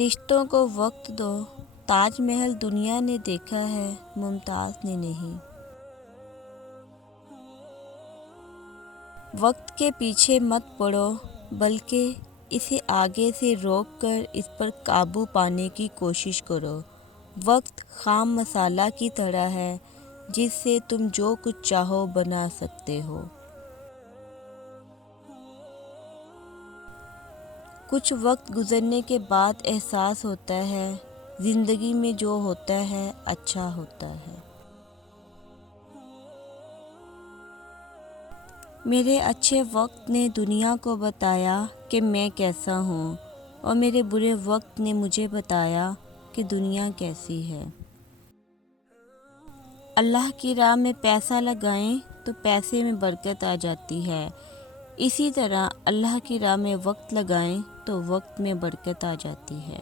رشتوں کو وقت دو، تاج محل دنیا نے دیکھا ہے، ممتاز نے نہیں۔ وقت کے پیچھے مت پڑو، بلکہ اسے آگے سے روک کر اس پر قابو پانے کی کوشش کرو۔ وقت خام مسالہ کی طرح ہے جس سے تم جو کچھ چاہو بنا سکتے ہو۔ کچھ وقت گزرنے کے بعد احساس ہوتا ہے زندگی میں جو ہوتا ہے اچھا ہوتا ہے۔ میرے اچھے وقت نے دنیا کو بتایا کہ میں کیسا ہوں، اور میرے برے وقت نے مجھے بتایا کہ دنیا کیسی ہے۔ اللہ کی راہ میں پیسہ لگائیں تو پیسے میں برکت آ جاتی ہے، اسی طرح اللہ کی راہ میں وقت لگائیں تو وقت میں برکت آ جاتی ہے۔